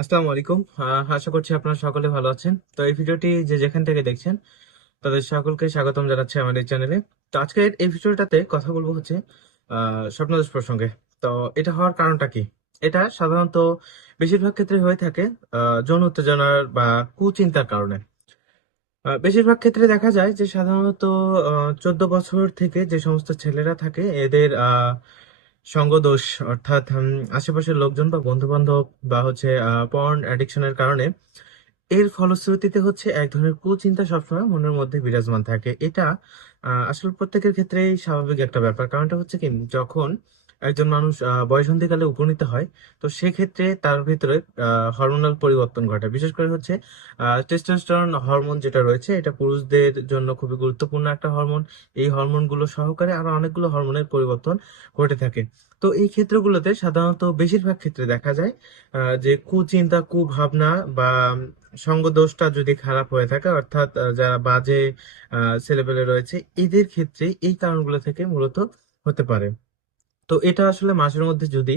আসসালামু আলাইকুম। আশা করছি আপনারা সকলে ভালো আছেন। তো এই ভিডিওটি যে যেখান থেকে দেখছেন, তাদের সকলকে স্বাগতম জানাচ্ছি আমাদের চ্যানেলে। তো আজকের এই ভিডিওটাতে কথা বলব হচ্ছে স্বপ্নদোষ প্রসঙ্গে। তো এটা হওয়ার কারণটা কি? এটা সাধারণত বেশিরভাগ ক্ষেত্রে হয়ে থাকে যৌন উত্তেজনার বা কুচিন্তার কারণে। বেশিরভাগ ক্ষেত্রে দেখা যায় যে সাধারণত চোদ্দ বছর থেকে যে সমস্ত ছেলেরা থাকে, এদের সঙ্গদোষ, অর্থাৎ আশেপাশের লোকজন বা বন্ধু বান্ধব বা হচ্ছে পর্ন অ্যাডিকশনের কারণে এর ফলশ্রুতিতে হচ্ছে এক ধরনের কুচিন্তা সবসময় মনের মধ্যে বিরাজমান থাকে। এটা আসলে প্রত্যেকের ক্ষেত্রেই স্বাভাবিক একটা ব্যাপার। কারণটা হচ্ছে কি? যখন একজন মানুষ বয়সন্ধিকালে উপনীত হয়। তো সেক্ষেত্রে তার ভিতরে হরমোনাল পরিবর্তন ঘটে। বিশেষ করে হচ্ছে টেস্টোস্টেরন হরমোন যেটা রয়েছে, এটা পুরুষদের জন্য খুবই গুরুত্বপূর্ণ একটা হরমোন এই হরমোনগুলো সহকারে আরও অনেকগুলো হরমোনের পরিবর্তন ঘটে থাকে। তো এই ক্ষেত্রগুলোতে সাধারণত বেশিরভাগ ক্ষেত্রে দেখা যায় যে কুচিন্তা, কুভাবনা বা সঙ্গদোষটা যদি খারাপ হয়ে থাকে, অর্থাৎ যারা বাজে ছেলেপেলে রয়েছে, এদের ক্ষেত্রে এই কারণগুলো থেকে মূলত হতে পারে। তো এটা আসলে মাসের মধ্যে যদি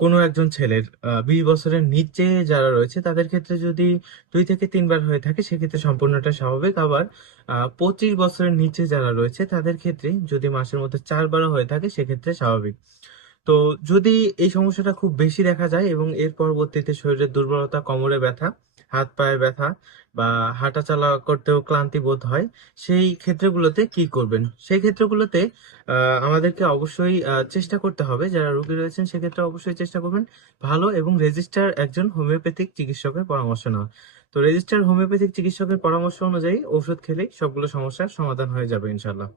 কোনো একজন ছেলের বিশ বছরের নিচে যারা রয়েছে, তাদের ক্ষেত্রে যদি দুই থেকে তিনবার হয়ে থাকে, সেক্ষেত্রে সম্পূর্ণটা স্বাভাবিক। আবার পঁচিশ বছরের নিচে যারা রয়েছে, তাদের ক্ষেত্রে যদি মাসের মধ্যে চারবারও হয়ে থাকে, সেক্ষেত্রে স্বাভাবিক। তো যদি এই সমস্যাটা খুব বেশি দেখা যায় এবং এর পরবর্তীতে শরীরের দুর্বলতা, কোমরে ব্যথা হাত পায়ে ব্যথা বা হাঁটা চলা করতেও ক্লান্তি বোধ হয়, সেই ক্ষেত্রগুলোতে কি করবেন? সেই ক্ষেত্রগুলোতে আমাদেরকে অবশ্যই চেষ্টা করতে হবে, যারা রোগী রয়েছেন সেক্ষেত্রে অবশ্যই চেষ্টা করবেন ভালো এবং রেজিস্টার একজন হোমিওপ্যাথিক চিকিৎসকের পরামর্শ নেওয়া। তো রেজিস্টার হোমিওপ্যাথিক চিকিৎসকের পরামর্শ অনুযায়ী ওষুধ খেলেই সবগুলো সমস্যার সমাধান হয়ে যাবে ইনশাল্লাহ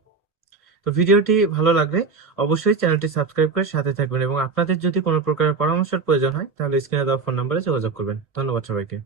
তো ভিডিওটি ভালো লাগলে অবশ্যই চ্যানেলটি সাবস্ক্রাইব করে সাথে থাকবেন এবং আপনাদের যদি কোনো প্রকারের পরামর্শের প্রয়োজন হয় তাহলে স্ক্রিনে দেওয়া ফোন নম্বরে যোগাযোগ করবেন। ধন্যবাদ সবাইকে।